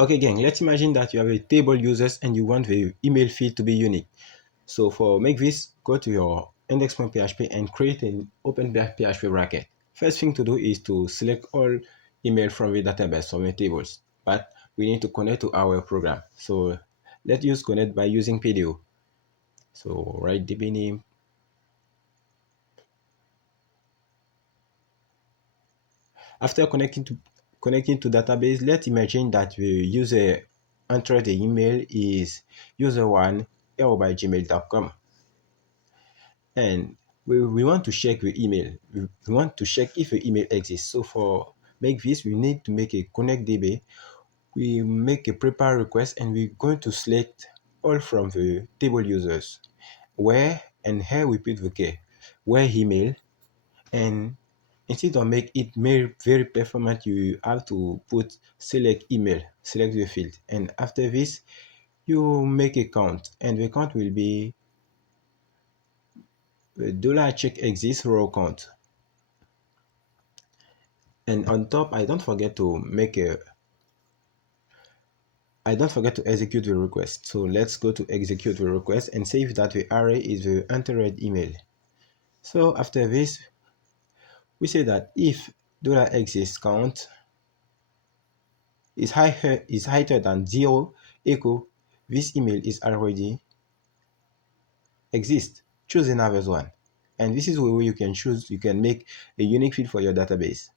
Okay, gang, let's imagine that you have a table users and you want the email field to be unique. So for make this, go to your index.php and create an open PHP bracket. First thing to do is to select all email from the database from the tables, but we need to connect to our program. So let's use connect by using PDO. So write db name. After connecting to database, let's imagine that the user entered the email is user1@gmail.com. And we want to check the email. We want to check if the email exists. So for make this, we need to make a connect db. We make a prepare request and we're going to select all from the table users. Where and here we put the key. Where email, and instead of make it very performant, you have to put select email, select the field. And after this, you make a count and the count will be the $check exists row count. And on top, I don't forget to execute the request. So let's go to execute the request and save that the array is the entered email. So after this, we say that if $exists count is higher than 0, echo this email is already exist. Choose another one. And this is where you can choose, you can make a unique field for your database.